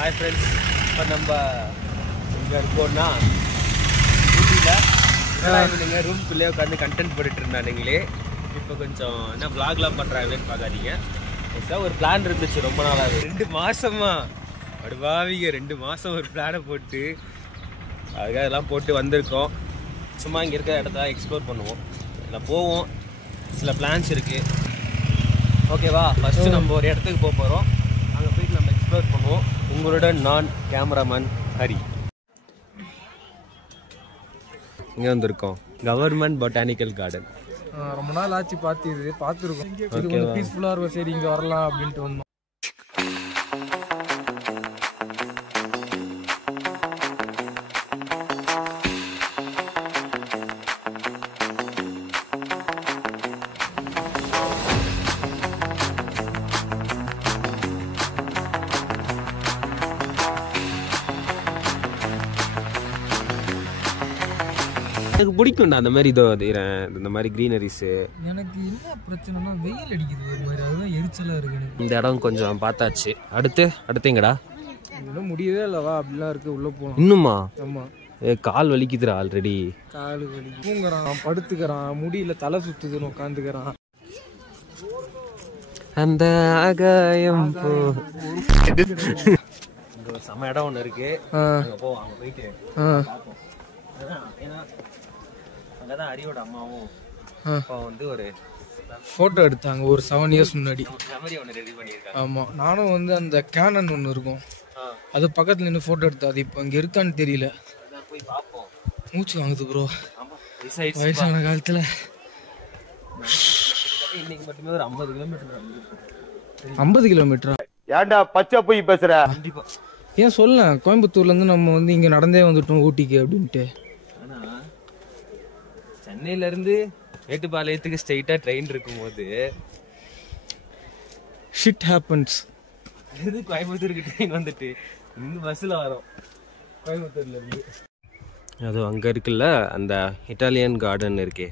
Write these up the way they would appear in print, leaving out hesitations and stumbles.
Hi friends, இப்போ நம்ம இங்கே இருக்கோம்னா ஊட்டியில் ரூம்குள்ளே உட்காந்து கண்டென்ட் போட்டுட்டு இருந்தானுங்களே. இப்போ கொஞ்சம் என்ன விளாக்லாம் பண்ணுறாங்களேன்னு பார்க்காதீங்க. ஒரு பிளான் இருந்துச்சு ரொம்ப நாளாக, 2 மாதமா அடுவாவிங்க 2 மாதம் ஒரு பிளானை போட்டு அதுக்காக எல்லாம் போட்டு வந்திருக்கோம். சும்மா இங்கே இருக்கிற இடத்த எக்ஸ்ப்ளோர் பண்ணுவோம், இல்லை போவோம். சில பிளான்ஸ் இருக்குது. ஓகேவா? ஃபஸ்ட்டு நம்ம ஒரு இடத்துக்கு போக போகிறோம். அங்கே போயிட்டு நம்ம எக்ஸ்ப்ளோர் பண்ணுவோம். உங்களுடன் நான் கேமராமேன் ஹரி. இங்கே வந்திருக்கோம் கவர்மெண்ட் பொட்டானிக்கல் கார்டன். ரொம்ப நாள் ஆச்சு பார்த்துருக்கோம். இது கொஞ்சம் பீஸ்ஃபுல்லாக இருக்கும், சரி இங்கே வரலாம் அப்படின்ட்டு வந்தோம். எனக்கு பிடிக்கும்டா அந்த மாதிரி இந்த மாதிரி க்ரீனரிஸு. எனக்கு என்ன பிரச்சனைனா வெயில் அடிக்குது ஒரு மாதிரி, அதுதான் எரிச்சலாக இருக்கு எனக்கு. இந்த இடம் கொஞ்சம் பார்த்தாச்சு. அடுத்துங்கடா இன்னும் முடியவே இல்லவா? அப்படிலாம் இருக்கு, உள்ளே போகலாம். இன்னுமா? ஆமாம், கால் வலிக்குதுடா ஆல்ரெடி. கால் வலி, தூங்குறான், படுத்துக்கிறான், முடியல, தலை சுத்துதுன்னு உட்காந்துக்கிறான். அந்த ஆகாயம் போ. இங்க ஒரு செம இடம் ஒன்று இருக்கு, அங்கே போயிட்டு ஏன்னா அங்கதான் ஹரியோட அம்மாவும் அப்பா வந்து ஒரு ஃபோட்டோ எடுத்தாங்க ஒரு 7 இயர்ஸ் முன்னாடி. மெமரி ஒன்று ரெடி பண்ணியிருக்காங்க. ஆமாம், நானும் வந்து அந்த கேனன் ஒன்று இருக்கும், அது பக்கத்தில் நின்று ஃபோட்டோ எடுத்தேன். அது இப்போ இங்கே இருக்கான்னு தெரியல, போய் பார்ப்போம். மூச்சு வாங்குது ப்ரோ வயசான காலத்தில். இன்னைக்கு மட்டுமே ஒரு 50 கிலோமீட்டர். 50 கிலோமீட்டரா? ஏன்டா பச்சை போய் பேசுற? கண்டிப்பா. ஏன் சொல்ல, கோயம்புத்தூர்லேருந்து நம்ம வந்து இங்கே நடந்தே வந்துட்டோம் ஊட்டிக்கு அப்படின்ட்டு. ஆனால் சென்னையிலேருந்து மேட்டுப்பாளையத்துக்கு ஸ்ட்ரெயிட்டாக ட்ரெயின் இருக்கும்போது ஷிட் ஹேப்பன்ஸ். இது கோயம்புத்தூருக்கு ட்ரெயின் வந்துட்டு இந்த பஸ்ஸில் வரோம் கோயம்புத்தூர்லேருந்து. அது அங்கே இருக்குல்ல அந்த இட்டாலியன் கார்டன் இருக்கே,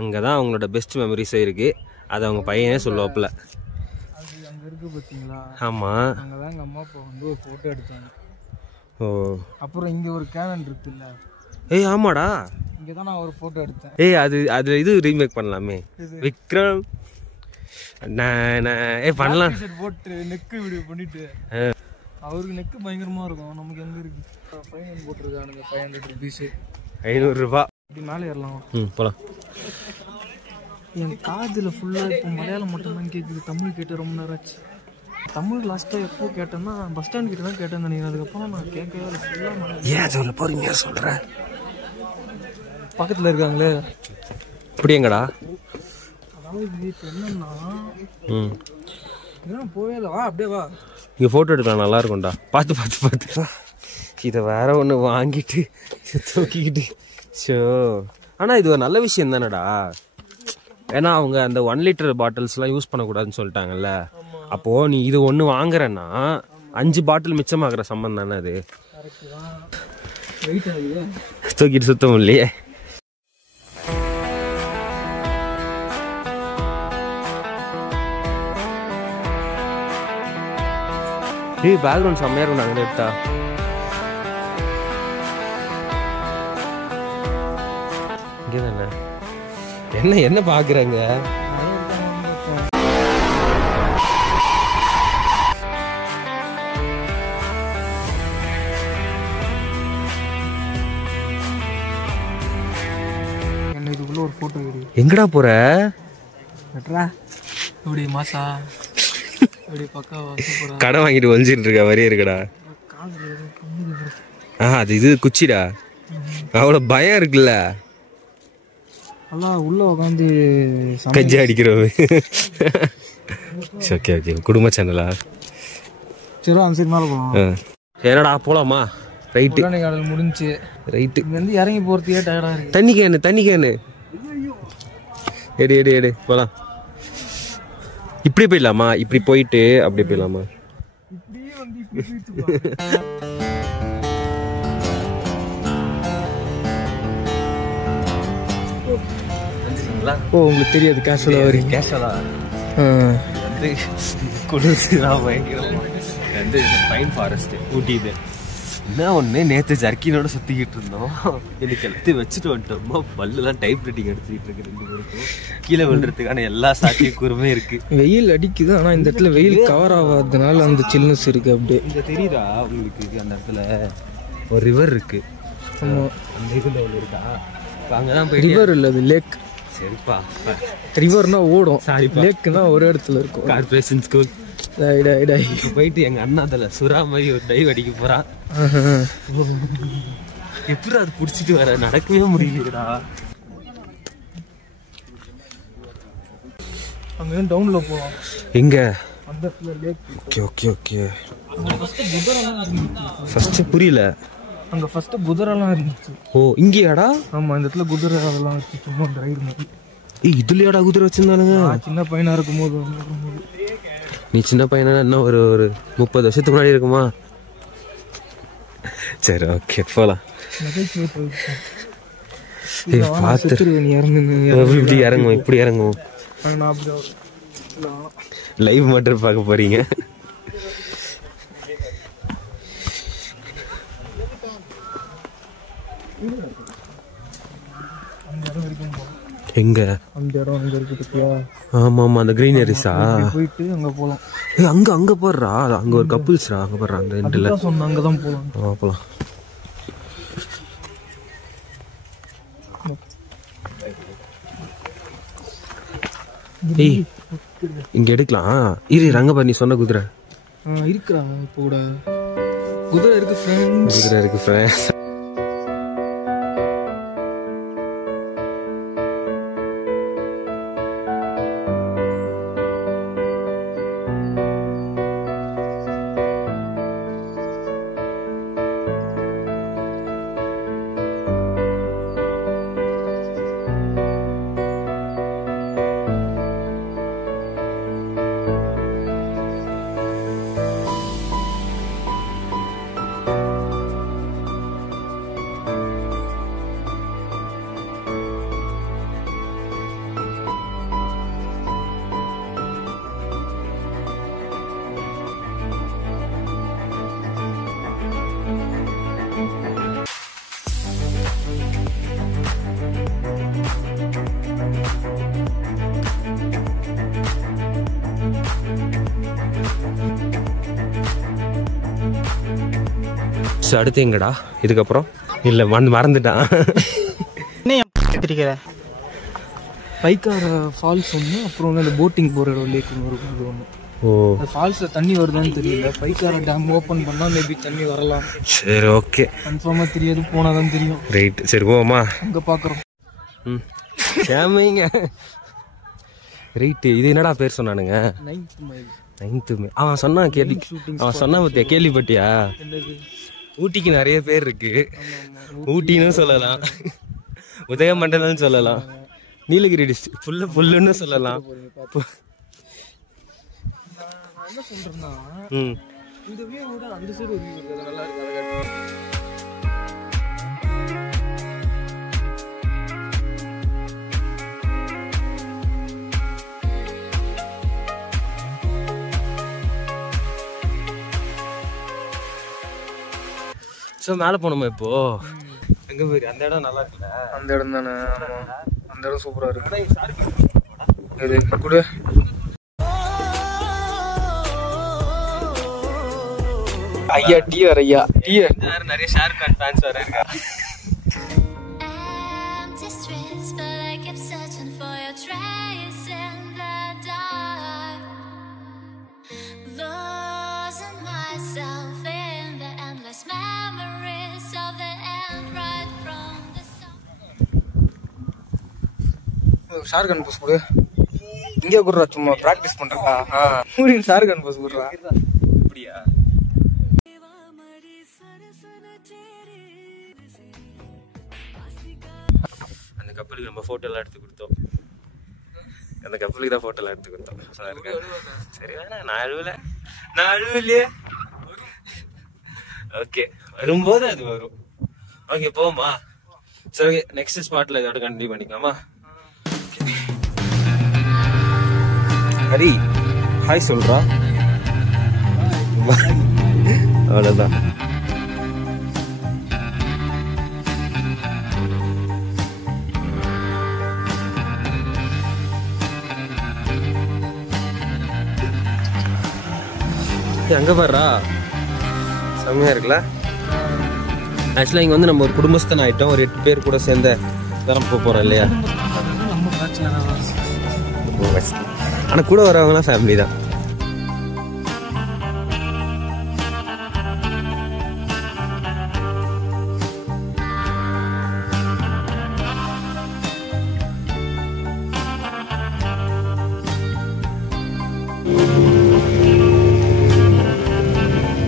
அங்கே தான் அவங்களோட பெஸ்ட் மெமரிஸே இருக்குது. அது அவங்க பையனே சொல்லுவாப்புல. அது அங்கே இருக்குது பார்த்தீங்களா? ஆமாம், அங்கே தான் எங்கள் அம்மா அப்பா வந்து ஒரு ஃபோட்டோ எடுத்தாங்க. ஓ, அப்புறம் இங்கே ஒரு கேனன் இருக்குல்ல, ஏய் ஆமாடா, இங்கே தான் நான் ஒரு ஃபோட்டோ எடுத்தேன். ஏய் அது இது ரீமேக் பண்ணலாமே விக்ரம். பண்ணலாம் போட்டு நெக்கு வீடியோ பண்ணிட்டு. அவருக்கு நெக்கு பயங்கரமாக இருக்கும், நமக்கு எங்கே இருக்கு? ஃபைன் போட்டிருக்கானுங்க 500 ருபீஸு, 500 ரூபா. இப்படி மேலே ஏறலாம். போகலாம். என் காதில் ஃபுல்லாக இப்போ மலையாளம் மட்டும்தான் கேட்குது, தமிழ் கேட்டு ரொம்ப நேரம் ஆச்சு. தமிழ் லாஸ்ட்டாக எப்போ கேட்டேன்னா பஸ் ஸ்டாண்ட் கிட்ட தான் கேட்டேன் நினைக்கிறேன். அதுக்கப்புறம் நான் கேட்கவே இல்லை, ஃபுல்லாக மலையாளம். ஏன் சொல்ல பொறுமையாக சொல்கிறேன். பக்கத்தில் இருக்காங்களே. இப்படி எங்கடா? அதாவது இப்போ என்னன்னா இதெல்லாம் போவே இல்லை. வா அப்படியே வா, இங்கே ஃபோட்டோ எடுக்கலாம், நல்லா இருக்கும்டா. பார்த்து இதை வேற ஒன்று வாங்கிட்டு தூக்கிக்கிட்டு ஷோ. ஆனால் இது ஒரு நல்ல விஷயம் தானேடா. ஏன்னா அவங்க அந்த 1 லிட்டர் பாட்டில்ஸ்லாம் யூஸ் பண்ணக்கூடாதுன்னு சொல்லிட்டாங்கல்ல. அப்போது நீ இது ஒன்று வாங்குறேன்னா 5 பாட்டில் மிச்சமாகிற சம்பந்தம் தானே அது. தூக்கிட்டு சுத்தம் இல்லையே. ஏய் பேக்ரவுண்ட் செம்மையாக இருக்கும். நாங்கள் எடுத்தா இங்கே தானே. என்ன பார்க்குறாங்க? என்ன இதுக்குள்ள ஒரு ஃபோட்டோ எடு. எங்கடா போற? இப்படி மாசா இப்படி பக்காவா சூப்பரா கடை வாங்கிட்டு ஒழிஞ்சிட்டு இருக்க வரையே இருக்கடா. அது இது குச்சிடா. அவ்வளோ பயம் இருக்குல்ல. நல்லா உள்ள உட்காந்து கஞ்சி அடிக்கிறோம். ஓகே ஓகே, குடும்ப சேனலா? சரி அந்த சைடு மேலே போகலாம். என்னடா போலாமா? ரைட்டு, காலையில் முடிஞ்சு ரைட்டு. இங்க வந்து இறங்கி போகிறதுக்கே டயர்டாக இருக்கு. தண்ணி கேனு எடு போலாம். இப்படி போயிடலாமா? இப்படி போயிட்டு அப்படி போயிடலாமா? இப்படியே வந்து இப்படி ஓ உங்களுக்கு தெரியாது கேஷுவலாக வரீங்க. கேஷுவலா வந்து குளிர்ச்சி தான் பயங்கரமா. வந்து பைன் ஃபாரஸ்ட் ஊட்டி. இது என்ன ஒன்று நேற்று ஜர்க்கினோட சுற்றிக்கிட்டு இருந்தோம், எனக்கு எல்லாத்தையும் வச்சுட்டு வந்துட்டோம். பல்லுலாம் டைப் ரைட்டிங் எடுத்துக்கிட்டு இருக்கு 2 பேருக்கும். கீழே விழுறதுக்கான எல்லா சாத்திய கூறுமே இருக்கு. வெயில் அடிக்குது, ஆனால் இந்த இடத்துல வெயில் கவர் ஆகாததுனால அந்த சில்னஸ் இருக்கு. அப்படியே இங்கே தெரியுதா உங்களுக்கு? அந்த இடத்துல ஒரு ரிவர் இருக்கு. ஆமாம், அந்த இதில் ஒன்று இருக்கா? அங்கே தான் போய் ரிவர் இல்லை, அது லேக். சரிப்பா, ரிவர்னா ஓடும், சாரிப்பா, லேக்குனா ஒரு இடத்துல இருக்கும். கார்பரேஷன் ஸ்கூல் போயிட்டு எங்க அண்ணா அதுல சுறா மாதிரி ஒரு டைவ் அடிக்க போறான். எப்படி அது புடிச்சிட்டு வர? நடக்கவே முடியலடா. அங்க டவுன்ல போவோம். எங்க? அந்த இடத்துல lake. Okay okay okay. First புரியல. அங்க ஃபர்ஸ்ட் குதிரைலாம் இருந்துச்சு. ஓ, இங்கேயாடா? ஆமா, இந்த இடத்துல குதிரை அதெல்லாம் வச்சு சும்மா ரைடு மாதிரி. இதுலயாடா குதிரை வச்சிருந்தானுங்க? சின்ன பையனா இருக்கும்போது. நீ சின்ன பையனா இன்னும் ஒரு 30 வருஷத்துக்கு முன்னாடி இருக்குமா? சரி, ஓகே, போலாம். இப்படி இறங்குவோம், இப்படி இறங்குவோம். லைவ் மட்டும் பார்க்க போறீங்க. எங்க? அந்த இடம் அங்க இருக்கு பத்தியா? ஆமா ஆமா, அந்த கிரீனரிஸா? போயிட்டு அங்க போலாம். அங்க போடுறா, அங்க ஒரு கப்புள்ஸ்ரா, அங்க போடுறா. அந்த எண்ட்ல சொன்ன அங்கதான் போலாம். போலாம். ஏய், இங்க எடுக்கலாம். இரு, ரங்க பாரு, நீ சொன்ன குதிரை இருக்குடா. இப்போ கூட குதிரை இருக்கு ஃப்ரெண்ட்ஸ். குதிரை இருக்கு ஃப்ரெண்ட்ஸ். அடுத்து எங்கடா இதுக்கப்புறம்? இல்ல, மறந்துட்டான். பைக்கார ஃபால்ஸ் ஒன்று, அப்புறம் வந்து அந்த போட்டிங் போகிற இடம் லேக் ஒன்று இருக்கும். அது ஒன்று. ஓ, அந்த ஃபால்ஸில் தண்ணி வருதான்னு தெரியல. பைக்கார டேம் ஓப்பன் பண்ணால் மேபி தண்ணி வரலாம். சரி, ஓகே. கன்ஃபார்மாக தெரியாது, போனால் தான் தெரியும். ரைட், சரி போமா. அங்கே பார்க்குறோம். சேமைங்க. ரைட்டு, இது என்னடா பேர் சொன்னானுங்க? 9th mile. அவன் சொன்னான், அவன் சொன்னா பத்தியா? கேள்விப்பட்டியா? ஊட்டிக்கு நிறைய பேர் இருக்கு. ஊட்டின்னு சொல்லலாம், உதயமண்டலம்னு சொல்லலாம், நீலகிரி டிஸ்ட்ரிக்ட் புல்லுன்னு சொல்லலாம். என்ன சொல்றேன்னா, இந்த வியூவோட அந்த சைடு ஒரு வியூ இருக்கு, அது நல்லா இருக்கு, அழகா இருக்கு. ஸோ மேலே போனோமா இப்போ? எங்கே போய் அந்த இடம் நல்லா இருக்குல்ல? அந்த இடம் தானே? அந்த இடம் சூப்பராக இருக்கு. இது கூட ஐயா டீ வர ஐயா டீ நிறைய ஷாருக்கான் ஃபேன்ஸ் வர இருக்கா. ஷாருக்கான் போஸ் கொடு. இங்கே கொடுறா, சும்மா ப்ராக்டிஸ் பண்ணுறா. ஷாருக்கான் போஸ் கொடுறா. இப்படியா? அந்த கப்பலுக்கு நம்ம ஃபோட்டோலாம் எடுத்து கொடுத்தோம். அந்த கப்பலுக்கு தான் ஃபோட்டோலாம் எடுத்து கொடுத்தோம். சரி வேணா, நான் அழுவலையே. ஓகே, வரும்போது அது வரும். ஓகே, போமா. சரி, ஓகே, நெக்ஸ்ட் ஸ்பாட்ல இதோட கண்டினியூ பண்ணிக்கலாமா? ஹரி ஹாய் சொல்றா. அவ்வளோதான். அங்கே பாடுறா செம்மையாக இருக்குல்ல. ஆக்சுவலாக இங்கே வந்து நம்ம ஒரு குடும்பஸ்தன் ஆகிட்டோம். ஒரு 8 பேர் கூட சேர்ந்து தரம் போகிறோம் இல்லையா. ஆனால் கூட வரவங்களாம் ஃபேமிலி தான்.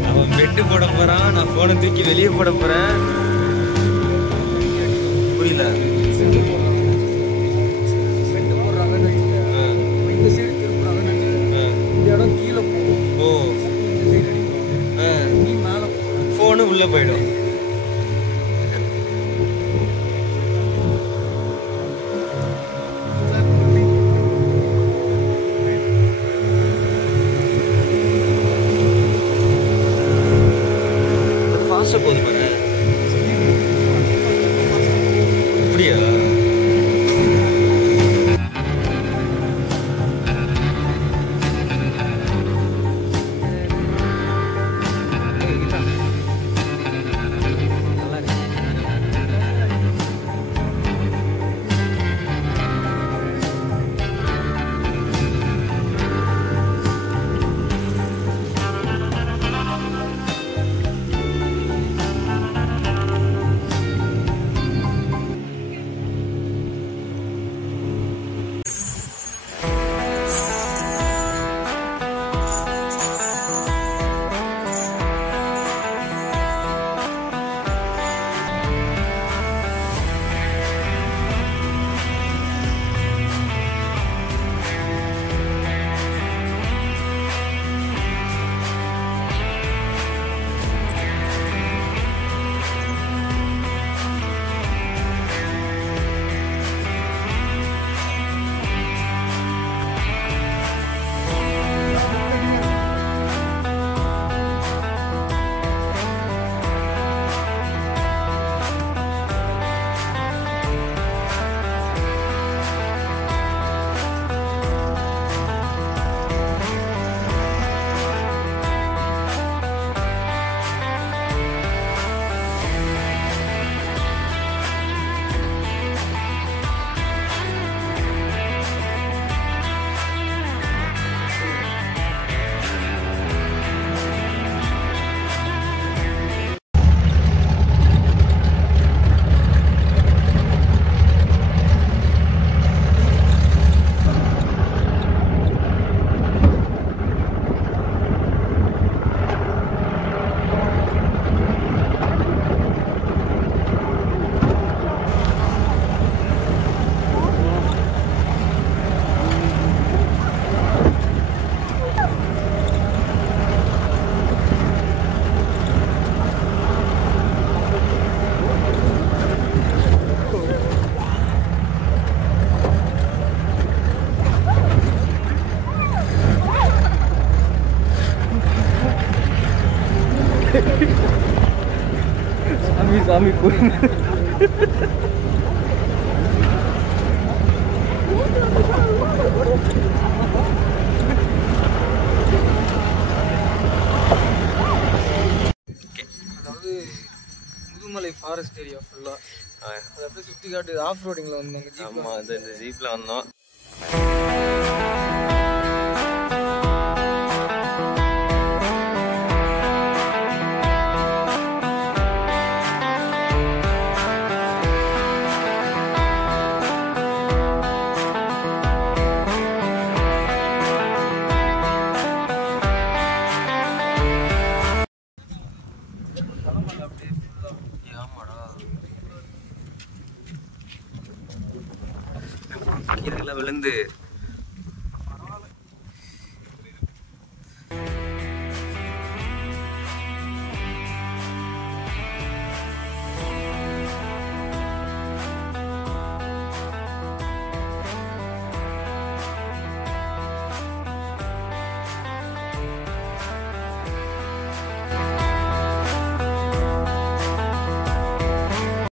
அவன் பெட்டு போட போறான், நான் போனை தூக்கி வெளியே போட போறேன். புரியல. போனு உள்ள போயிடும். ஃபாஸ்டா போகுது பாரு. அப்படியா? சாமி போய் அதாவது முதுமலை ஃபாரஸ்ட் ஏரியா ஃபுல்லாக அதை அப்படியே சுற்றி காட்டு ஆஃப் ரோடிங்கில் வந்தாங்க. ஆமாம், அது இந்த ஜீப்பில் வந்தோம். கீழே விழுந்து